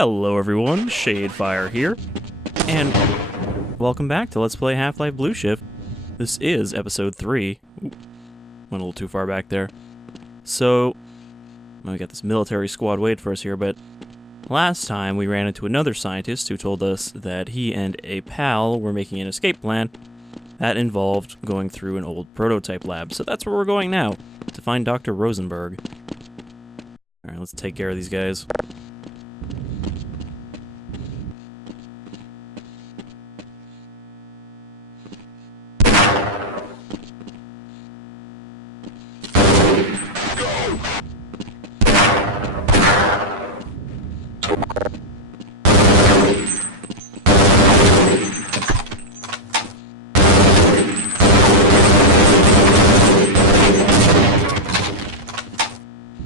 Hello everyone, Shadefyre here, and welcome back to Let's Play Half-Life Blue Shift. This is episode 3. Ooh, went a little too far back there. So, we got this military squad waiting for us here, but last time we ran into another scientist who told us that he and a pal were making an escape plan that involved going through an old prototype lab. So that's where we're going now, to find Dr. Rosenberg. Alright, let's take care of these guys.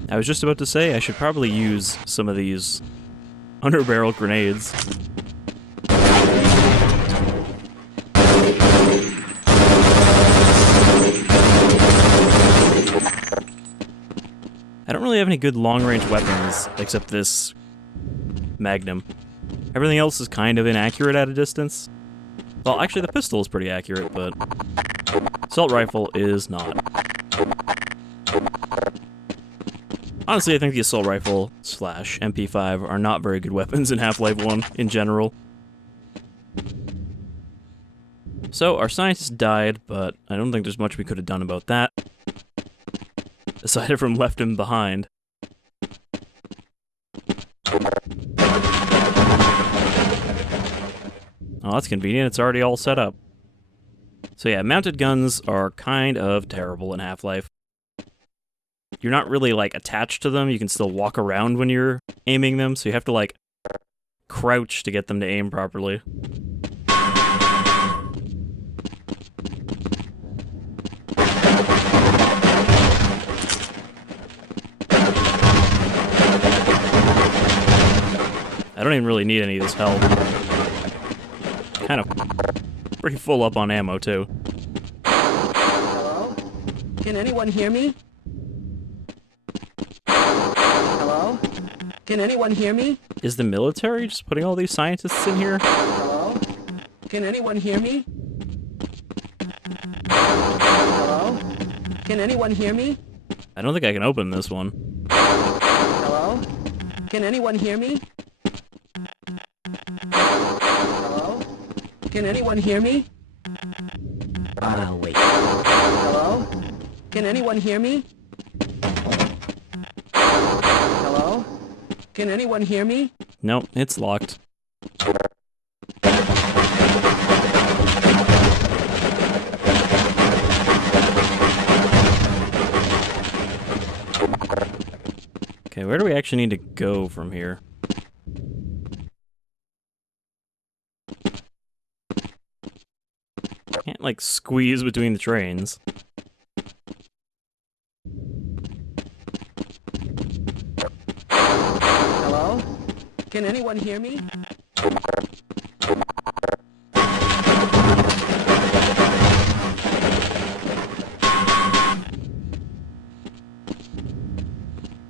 I was just about to say I should probably use some of these underbarrel grenades. I don't really have any good long-range weapons except this Magnum. Everything else is kind of inaccurate at a distance. Well, actually the pistol is pretty accurate, but assault rifle is not. Honestly, I think the assault rifle / MP5 are not very good weapons in Half-Life 1 in general. So, our scientist died, but I don't think there's much we could have done about that. Aside from left him behind. Oh, that's convenient. It's already all set up. So yeah, mounted guns are kind of terrible in Half-Life. You're not really, like, attached to them. You can still walk around when you're aiming them, so you have to, like, crouch to get them to aim properly. I don't even really need any of this help. Kind of pretty full up on ammo, too. Hello? Can anyone hear me? Hello? Can anyone hear me? Is the military just putting all these scientists in here? Hello? Can anyone hear me? Hello? Can anyone hear me? I don't think I can open this one. Hello? Can anyone hear me? Hello? Can anyone hear me? Wait. Hello? Can anyone hear me? Hello? Can anyone hear me? Nope, it's locked. Okay, where do we actually need to go from here? Can't, like, squeeze between the trains. Hello? Can anyone hear me?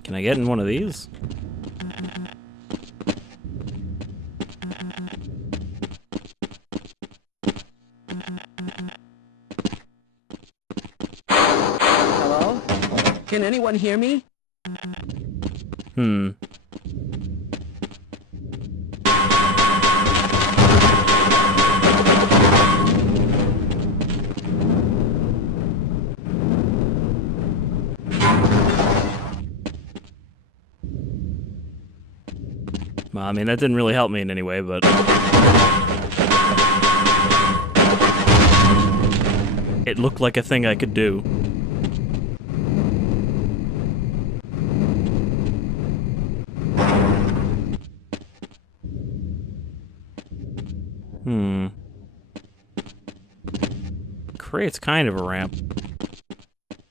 Can I get in one of these? Hello? Can anyone hear me? Well, I mean, that didn't really help me in any way, but it looked like a thing I could do. Crate's kind of a ramp.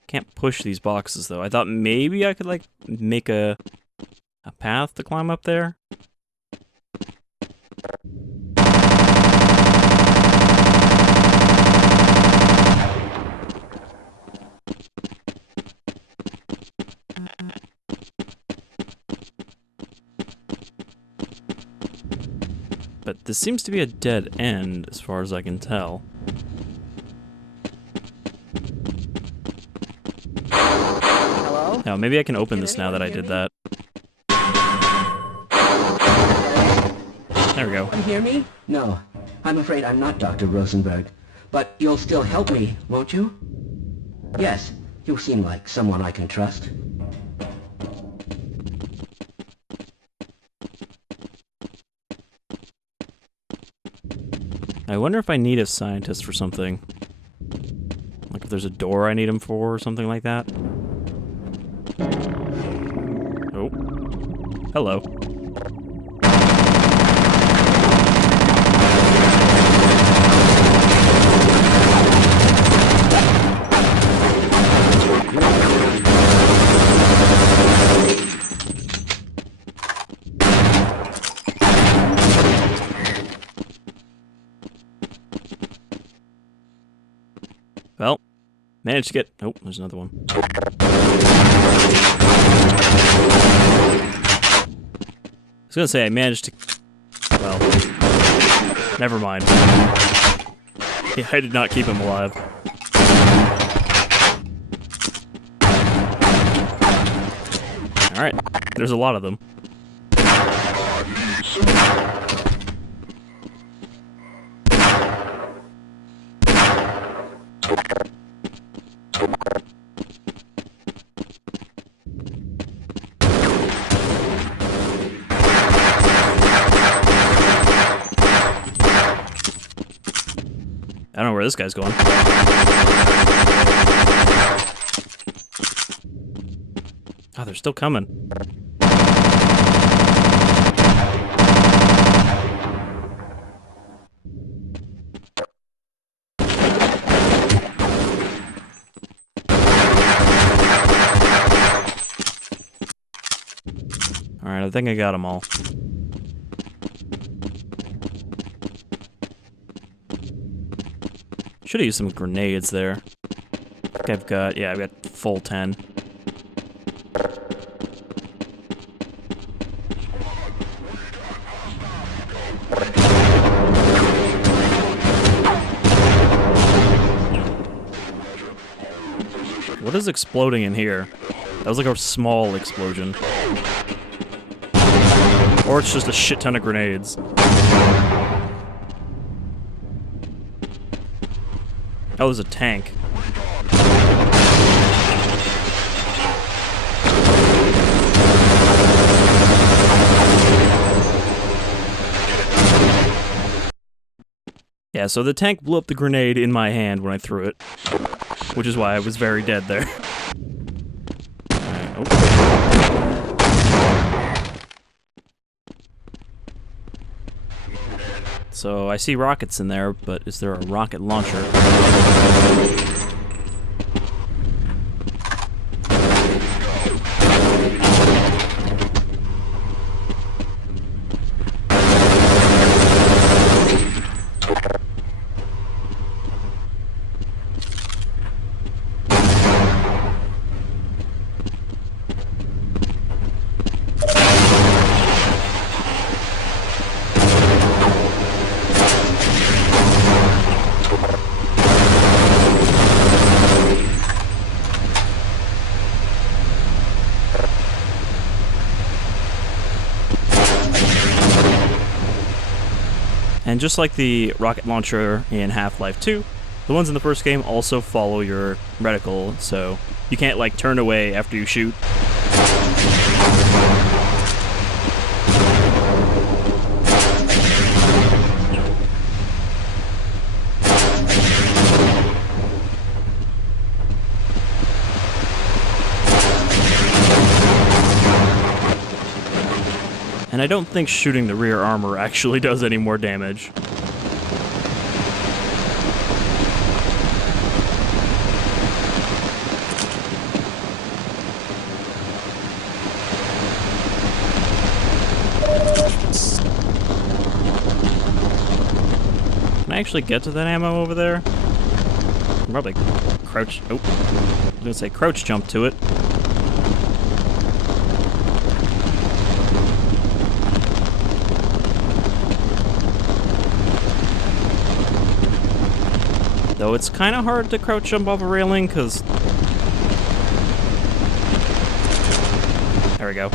Can't push these boxes, though. I thought maybe I could, like, make a path to climb up there. But this seems to be a dead end, as far as I can tell. Hello? Now, maybe I can open this now that I did that. There we go. Can you hear me? No, I'm afraid I'm not Dr. Rosenberg. But you'll still help me, won't you? Yes, you seem like someone I can trust. I wonder if I need a scientist for something. Like if there's a door I need him for or something like that. Oh. Hello. Well, managed to get... Oh, there's another one. I was gonna say I managed to... Well, never mind. Yeah, I did not keep him alive. Alright, there's a lot of them. I don't know where this guy's going. Oh, they're still coming. Alright, I think I got them all. Should have used some grenades there. I think I've got, yeah, I've got full 10. What is exploding in here? That was like a small explosion. Or it's just a shit ton of grenades. That was a tank. Yeah, so the tank blew up the grenade in my hand when I threw it. Which is why I was very dead there. Alright, oh. So I see rockets in there, but is there a rocket launcher? And just like the rocket launcher in Half-Life 2, the ones in the first game also follow your reticle, so you can't, like, turn away after you shoot. And I don't think shooting the rear armor actually does any more damage. Can I actually get to that ammo over there? I'll probably crouch... Oh. I was gonna say crouch jump to it. Though it's kind of hard to crouch jump off a railing, because... There we go.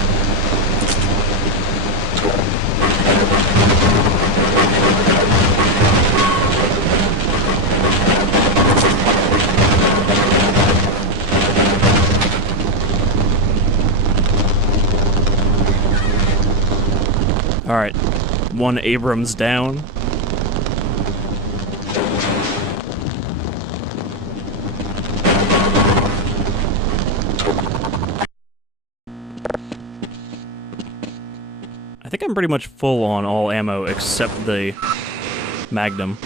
Alright, one Abrams down. I think I'm pretty much full on all ammo except the Magnum.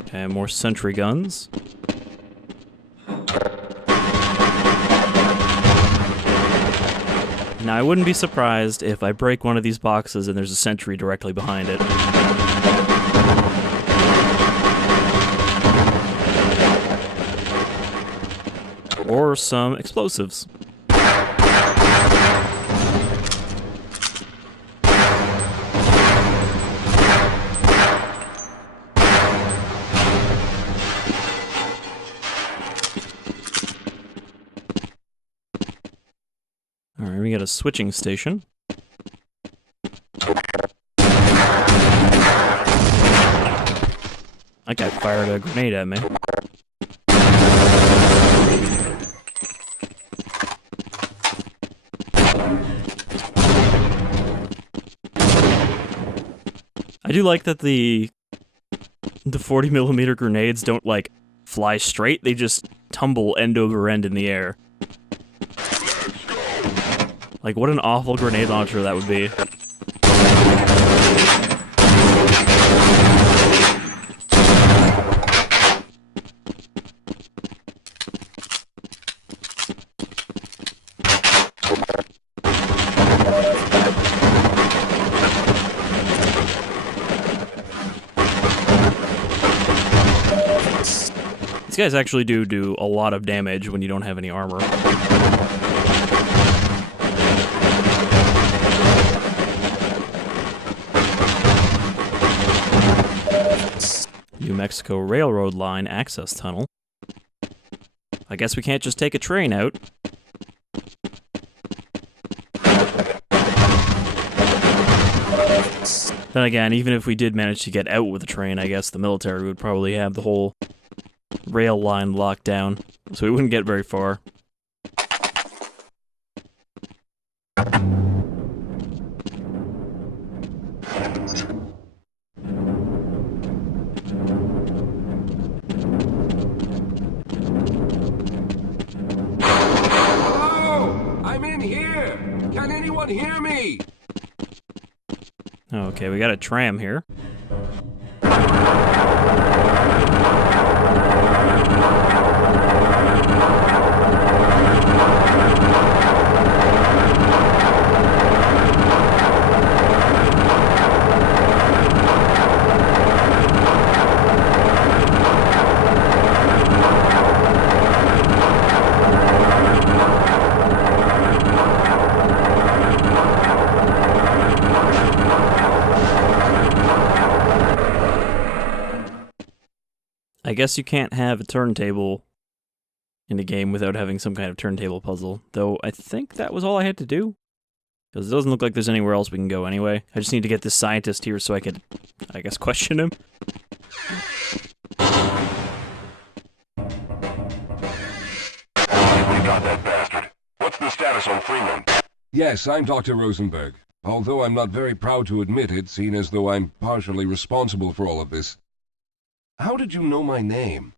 Okay, more sentry guns. Now, I wouldn't be surprised if I break one of these boxes and there's a sentry directly behind it. Or some explosives. Alright, we got a switching station. That guy fired a grenade at me. I do like that the 40mm grenades don't, like, fly straight, they just tumble end over end in the air. Like, what an awful grenade launcher that would be. These guys actually do a lot of damage when you don't have any armor. New Mexico Railroad Line access tunnel. I guess we can't just take a train out. Then again, even if we did manage to get out with a train, I guess the military would probably have the whole rail line locked down, so we wouldn't get very far. Hello! I'm in here! Can anyone hear me? Okay, we got a tram here. I guess you can't have a turntable in a game without having some kind of turntable puzzle, though I think that was all I had to do. Because it doesn't look like there's anywhere else we can go anyway. I just need to get this scientist here so I could, I guess, question him. We got that bastard. What's the status on Freeman? Yes, I'm Dr. Rosenberg. Although I'm not very proud to admit it, seeing as though I'm partially responsible for all of this. How did you know my name?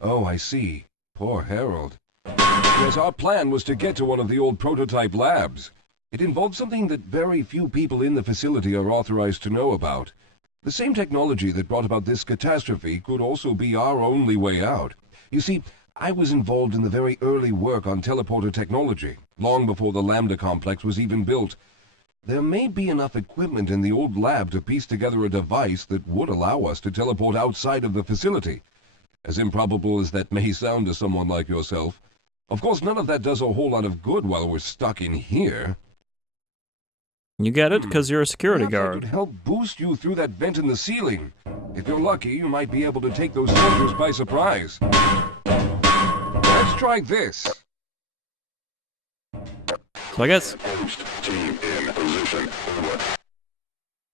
Oh, I see. Poor Harold. Yes, our plan was to get to one of the old prototype labs. It involved something that very few people in the facility are authorized to know about. The same technology that brought about this catastrophe could also be our only way out. You see, I was involved in the very early work on teleporter technology, long before the Lambda complex was even built. There may be enough equipment in the old lab to piece together a device that would allow us to teleport outside of the facility. As improbable as that may sound to someone like yourself. Of course, none of that does a whole lot of good while we're stuck in here. You get it? Because you're a security Perhaps I guard. could help boost you through that vent in the ceiling. If you're lucky, you might be able to take those soldiers by surprise. Let's try this. So I guess Host team in position. Over.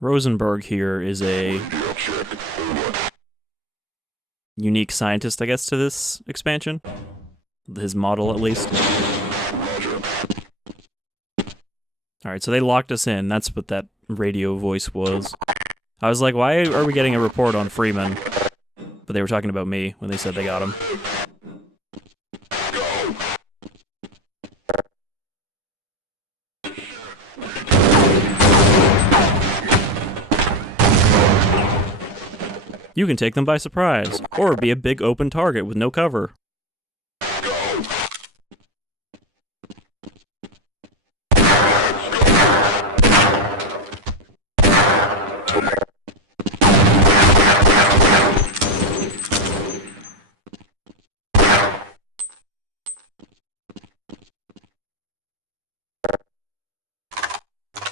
Rosenberg here is a Radio check. Over. unique scientist, I guess, to this expansion. His model, at least. Roger. Alright, so they locked us in. That's what that radio voice was. I was like, why are we getting a report on Freeman? But they were talking about me when they said they got him. You can take them by surprise, or be a big open target with no cover.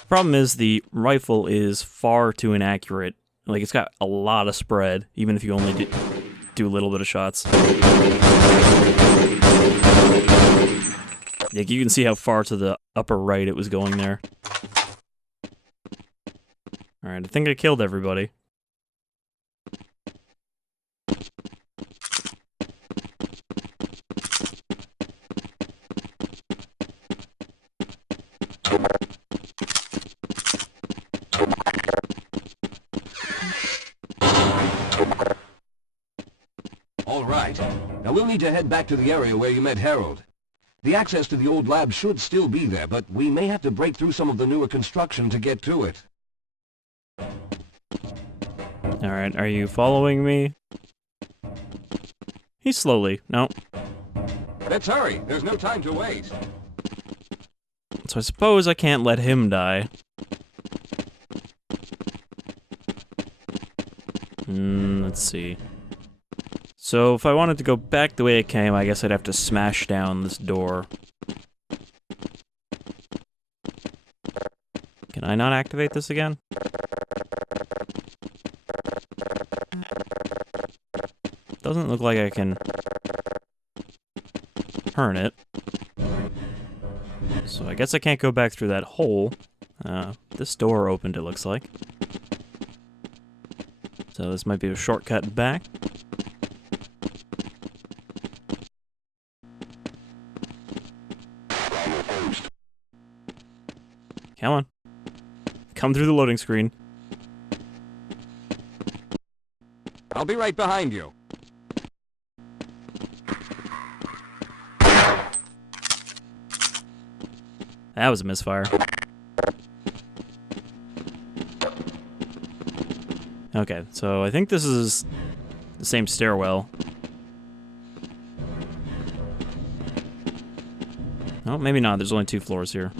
Problem is, the rifle is far too inaccurate. Like, it's got a lot of spread, even if you only do a little bit of shots. Like, you can see how far to the upper right it was going there. Alright, I think I killed everybody. All right. Now we'll need to head back to the area where you met Harold. The access to the old lab should still be there, but we may have to break through some of the newer construction to get to it. Alright, are you following me? He's slowly. No. Let's hurry. There's no time to wait. So I suppose I can't let him die. Let's see. So if I wanted to go back the way I came, I guess I'd have to smash down this door. Can I not activate this again? Doesn't look like I can turn it. So I guess I can't go back through that hole. This door opened, it looks like. So this might be a shortcut back. Come on. Come through the loading screen. I'll be right behind you. That was a misfire. Okay, so I think this is the same stairwell. Oh, maybe not. There's only 2 floors here.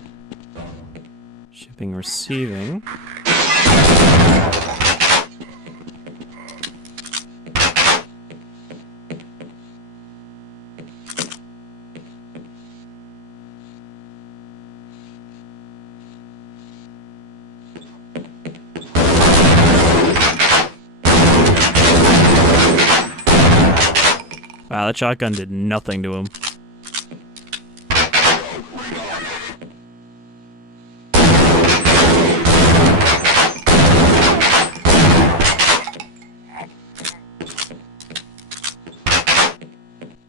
Shipping, receiving. Wow, that shotgun did nothing to him.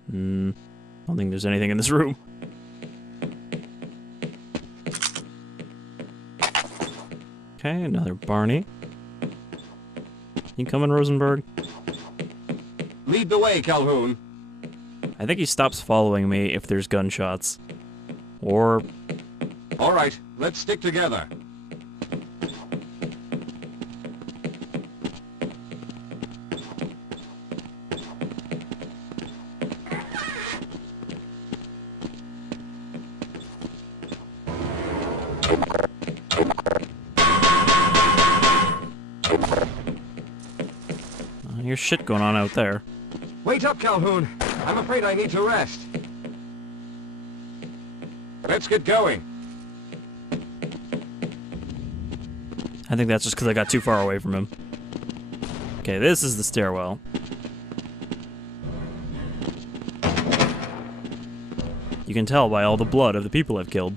I don't think there's anything in this room. Okay, another Barney. You coming, Rosenberg? Lead the way, Calhoun. I think he stops following me if there's gunshots. Or... All right, let's stick together. Here's shit going on out there. Wait up, Calhoun. I'm afraid I need to rest. Let's get going. I think that's just because I got too far away from him. Okay, this is the stairwell. You can tell by all the blood of the people I've killed.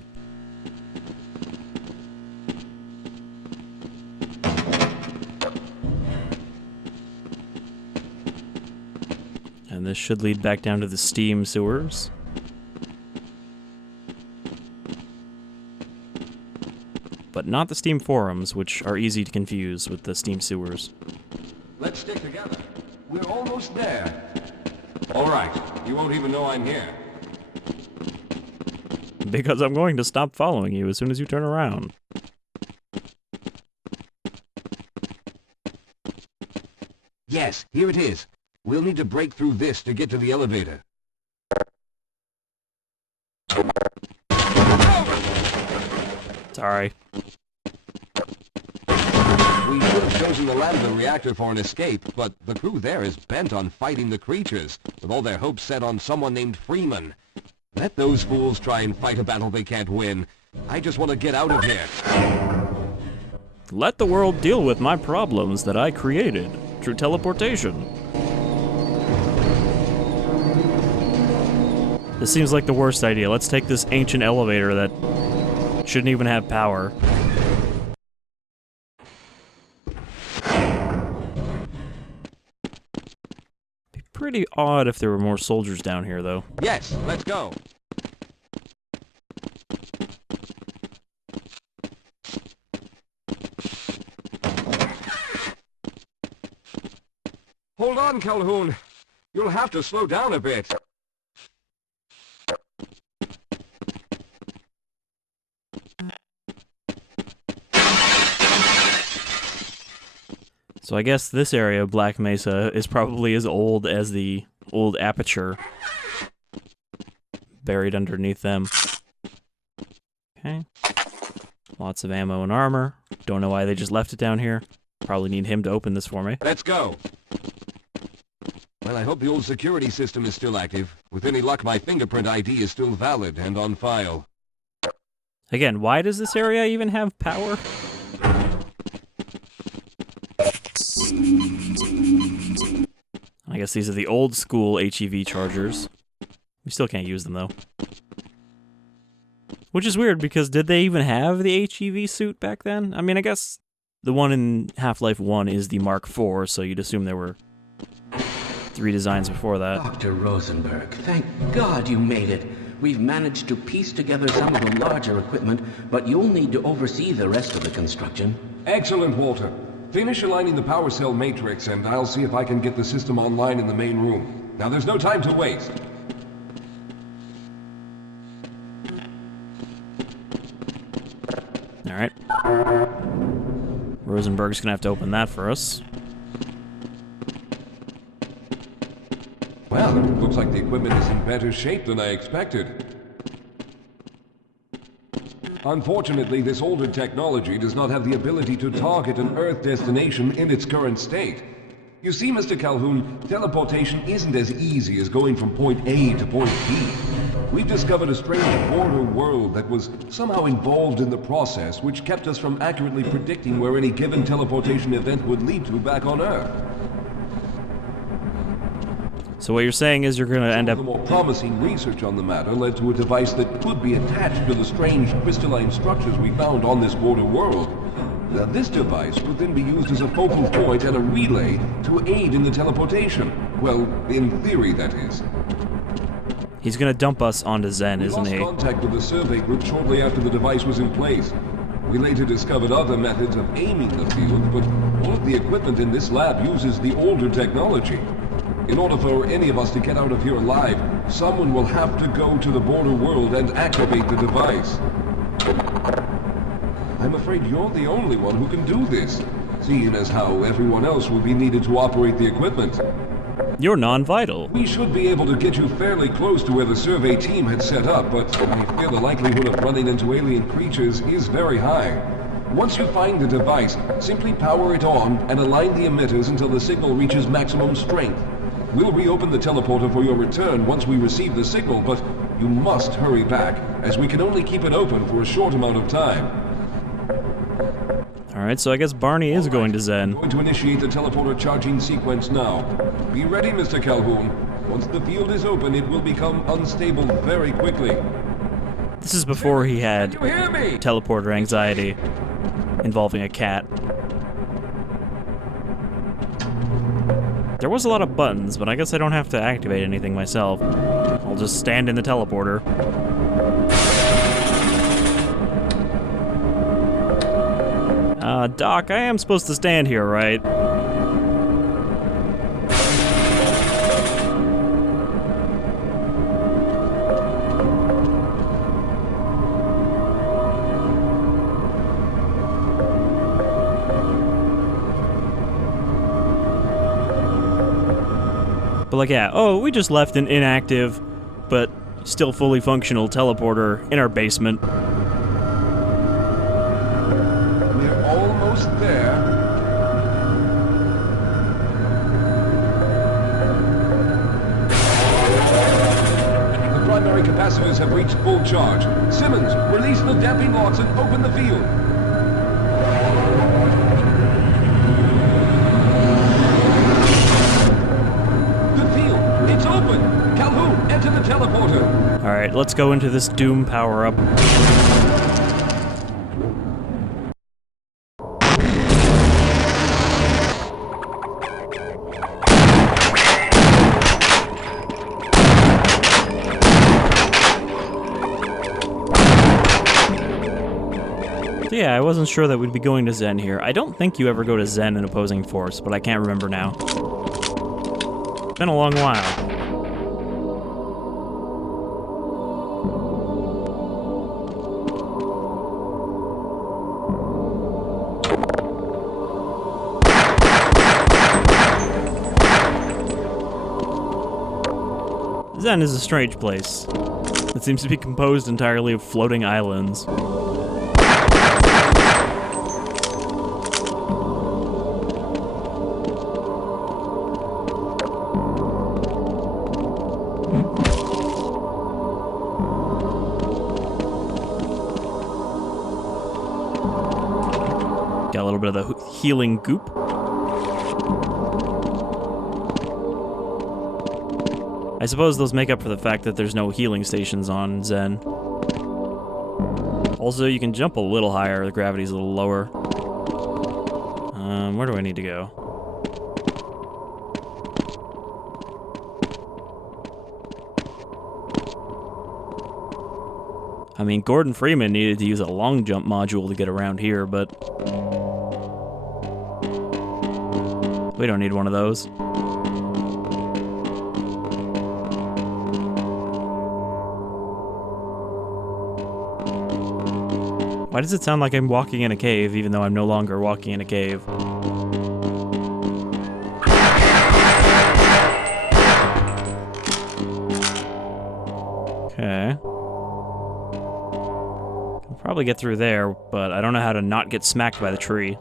And this should lead back down to the steam sewers. But not the steam forums, which are easy to confuse with the steam sewers. Let's stick together. We're almost there. All right. You won't even know I'm here. Because I'm going to stop following you as soon as you turn around. Yes, here it is. We'll need to break through this to get to the elevator. Sorry. We should have chosen the lab of the reactor for an escape, but the crew there is bent on fighting the creatures, with all their hopes set on someone named Freeman. Let those fools try and fight a battle they can't win. I just want to get out of here. Let the world deal with my problems that I created through teleportation. This seems like the worst idea. Let's take this ancient elevator that shouldn't even have power. Be pretty odd if there were more soldiers down here, though. Yes, let's go. Hold on, Calhoun. You'll have to slow down a bit. So I guess this area of Black Mesa is probably as old as the old aperture buried underneath them. Okay. Lots of ammo and armor. Don't know why they just left it down here. Probably need him to open this for me. Let's go. Well, I hope the old security system is still active. With any luck, my fingerprint ID is still valid and on file. Again, why does this area even have power? I guess these are the old school HEV chargers. We still can't use them, though. Which is weird, because did they even have the HEV suit back then? I mean, I guess the one in Half-Life 1 is the Mark IV, so you'd assume there were 3 designs before that. Dr. Rosenberg, thank God you made it. We've managed to piece together some of the larger equipment, but you'll need to oversee the rest of the construction. Excellent, Walter. Finish aligning the power cell matrix, and I'll see if I can get the system online in the main room. Now, there's no time to waste. Alright. Rosenberg's gonna have to open that for us. Well, it looks like the equipment is in better shape than I expected. Unfortunately, this older technology does not have the ability to target an Earth destination in its current state. You see, Mr. Calhoun, teleportation isn't as easy as going from point A to point B. We've discovered a strange border world that was somehow involved in the process, which kept us from accurately predicting where any given teleportation event would lead to back on Earth. So what you're saying is you're gonna end up... The more promising research on the matter led to a device that could be attached to the strange crystalline structures we found on this border world. Now, this device would then be used as a focal point and a relay to aid in the teleportation. Well, in theory, that is. He's gonna dump us onto Zen, isn't he? We lost contact with the survey group shortly after the device was in place. We later discovered other methods of aiming the field, but all of the equipment in this lab uses the older technology. In order for any of us to get out of here alive, someone will have to go to the border world and activate the device. I'm afraid you're the only one who can do this, seeing as how everyone else will be needed to operate the equipment. You're non-vital. We should be able to get you fairly close to where the survey team had set up, but I fear the likelihood of running into alien creatures is very high. Once you find the device, simply power it on and align the emitters until the signal reaches maximum strength. We'll reopen the teleporter for your return once we receive the signal, but you must hurry back, as we can only keep it open for a short amount of time. Alright, so I guess Barney is going to Zen. I'm going to initiate the teleporter charging sequence now. Be ready, Mr. Calhoun. Once the field is open, it will become unstable very quickly. This is before he had You hear me? teleporter anxiety involving a cat. There was a lot of buttons, but I guess I don't have to activate anything myself. I'll just stand in the teleporter. Doc, I am supposed to stand here, right? But like, yeah, oh, we just left an inactive, but still fully functional teleporter in our basement. We're almost there. The primary capacitors have reached full charge. Simmons, release the damping locks and open the field. It's open! Calhoun, enter the teleporter! Alright, let's go into this Doom power-up. So yeah, I wasn't sure that we'd be going to Zen here. I don't think you ever go to Zen in Opposing Force, but I can't remember now. It's been a long while. Zen is a strange place. It seems to be composed entirely of floating islands. Got a little bit of the healing goop. I suppose those make up for the fact that there's no healing stations on Zen. Also, you can jump a little higher, the gravity's a little lower. Where do I need to go? I mean, Gordon Freeman needed to use a long jump module to get around here, but we don't need one of those. Why does it sound like I'm walking in a cave, even though I'm no longer walking in a cave? Okay. Can probably get through there, but I don't know how to not get smacked by the tree.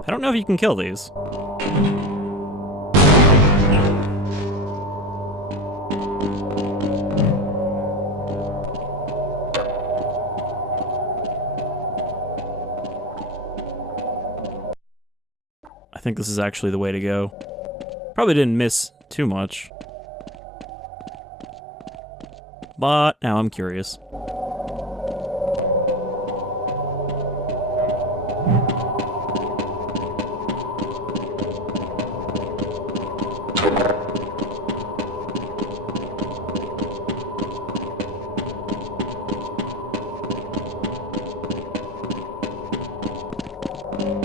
I don't know if you can kill these. I think this is actually the way to go. Probably didn't miss too much. But now I'm curious.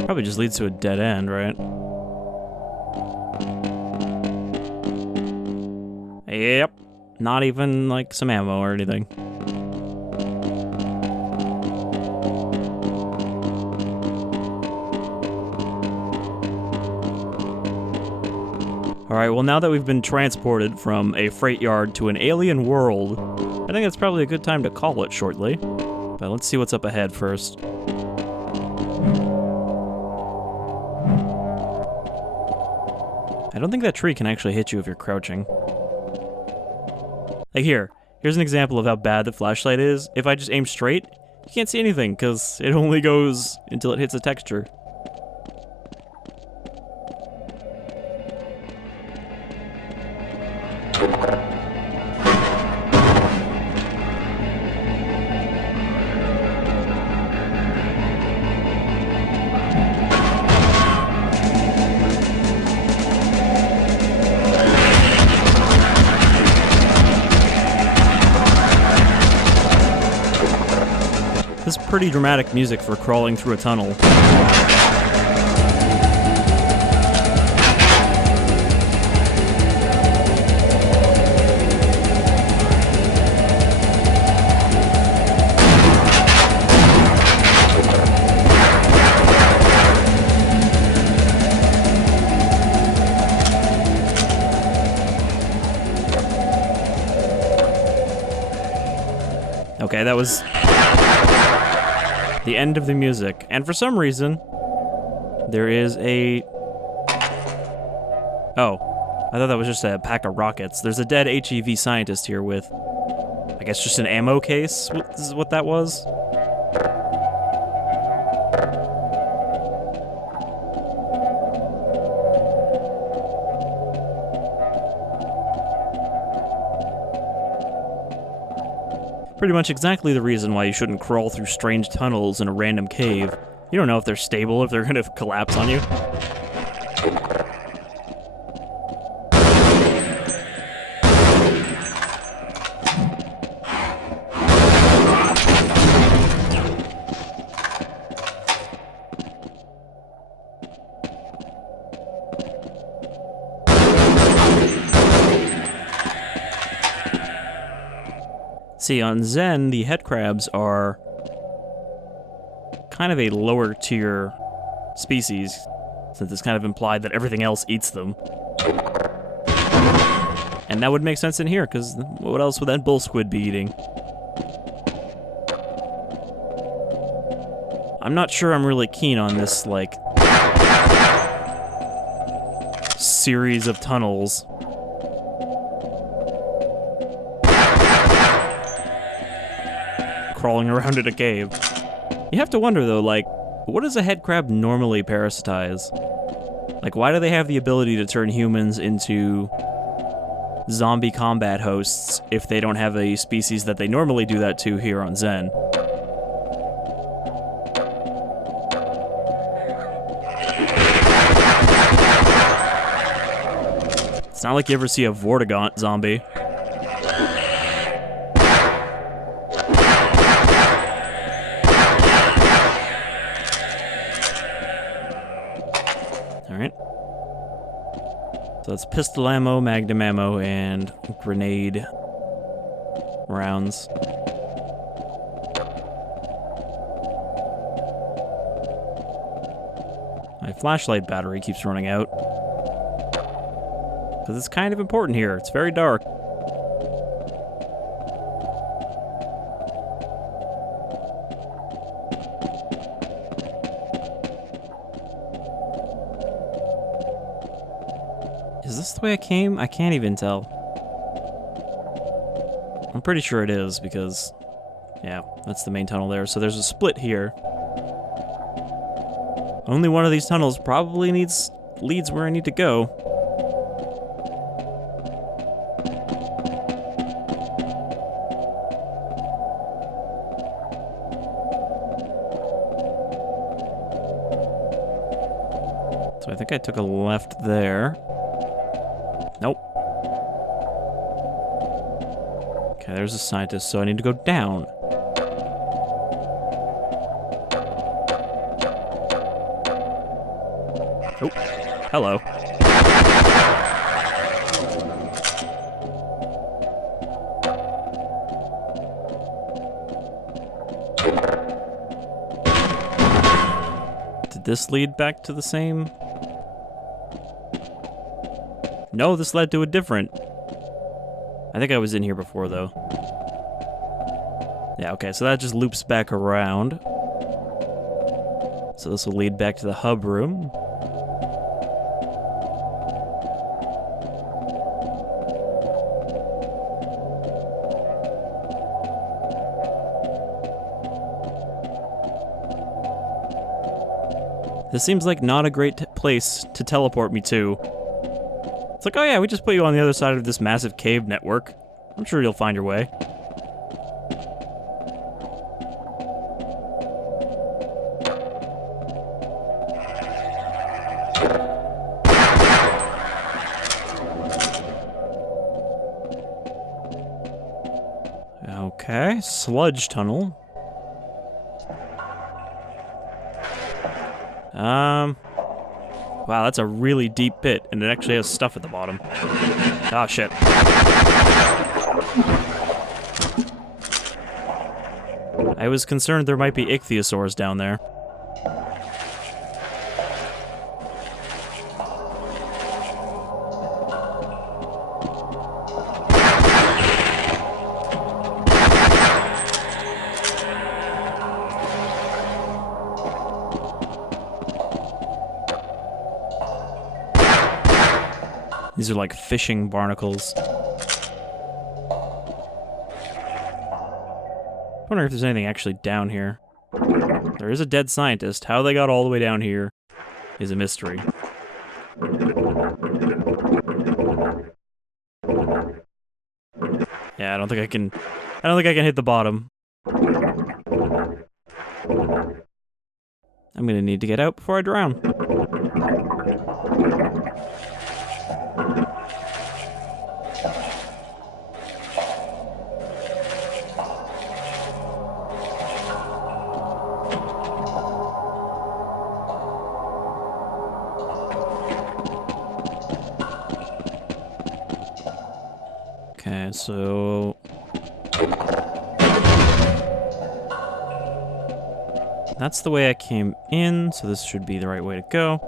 Probably just leads to a dead end, right? Yep. Not even, like, some ammo or anything. Alright, well now that we've been transported from a freight yard to an alien world, I think it's probably a good time to call it shortly. But let's see what's up ahead first. I don't think that tree can actually hit you if you're crouching. Like here, Here's an example of how bad the flashlight is. If I just aim straight, you can't see anything, because it only goes until it hits a texture. This is pretty dramatic music for crawling through a tunnel. Okay, that was the end of the music. And for some reason, there is a... Oh, I thought that was just a pack of rockets. There's a dead HEV scientist here with, I guess, just an ammo case. This is what that was. Pretty much exactly the reason why you shouldn't crawl through strange tunnels in a random cave. You don't know if they're stable, if they're gonna collapse on you. See, on Zen, the head crabs are kind of a lower tier species, since it's kind of implied that everything else eats them. And that would make sense in here, because what else would that bull squid be eating? I'm not sure I'm really keen on this, like, series of tunnels. Crawling around in a cave. You have to wonder, though, like, what does a head crab normally parasitize? Like, why do they have the ability to turn humans into zombie combat hosts if they don't have a species that they normally do that to here on Zen? It's not like you ever see a Vortigaunt zombie. Alright. So that's pistol ammo, magnum ammo, and grenade rounds. My flashlight battery keeps running out. Because it's kind of important here. It's very dark. Is this the way I came? I can't even tell. I'm pretty sure it is, because... yeah, that's the main tunnel there. So there's a split here. Only one of these tunnels probably leads where I need to go. So I think I took a left there. Nope. Okay, there's a scientist, so I need to go down. Oh, hello. Did this lead back to the same? No, this led to a different. I think I was in here before, though. Yeah, okay, so that just loops back around. So this will lead back to the hub room. This seems like not a great place to teleport me to. It's like, oh yeah, we just put you on the other side of this massive cave network. I'm sure you'll find your way. Okay, sludge tunnel. Wow, that's a really deep pit, and it actually has stuff at the bottom. Oh, shit. I was concerned there might be ichthyosaurs down there. These are like fishing barnacles. I wonder if there's anything actually down here. There is a dead scientist. How they got all the way down here is a mystery. Yeah, I don't think I can hit the bottom. I'm gonna need to get out before I drown. Okay, so... that's the way I came in, so this should be the right way to go.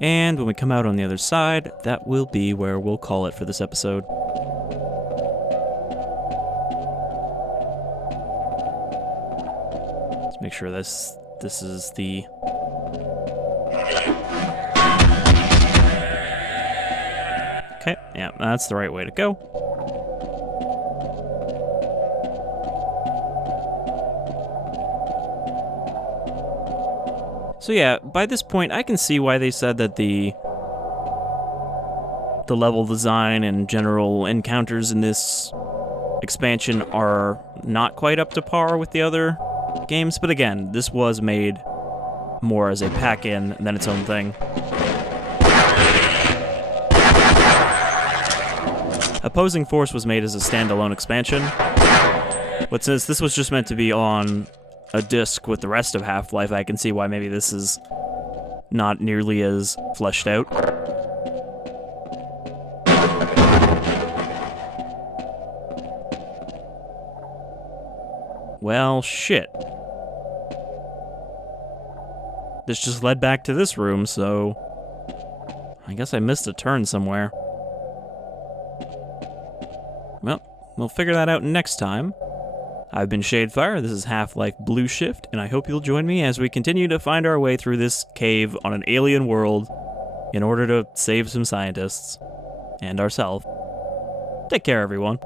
And when we come out on the other side, that will be where we'll call it for this episode. Let's make sure this is the... okay, yeah, that's the right way to go. So yeah, by this point, I can see why they said that the level design and general encounters in this expansion are not quite up to par with the other games. But again, this was made more as a pack-in than its own thing. Opposing Force was made as a standalone expansion, but since this was just meant to be on a disc with the rest of Half-Life, I can see why maybe this is not nearly as fleshed out. Well, shit. This just led back to this room, so I guess I missed a turn somewhere. Well, we'll figure that out next time. I've been Shadefyre, this is Half-Life Blue Shift, and I hope you'll join me as we continue to find our way through this cave on an alien world in order to save some scientists. And ourselves. Take care, everyone.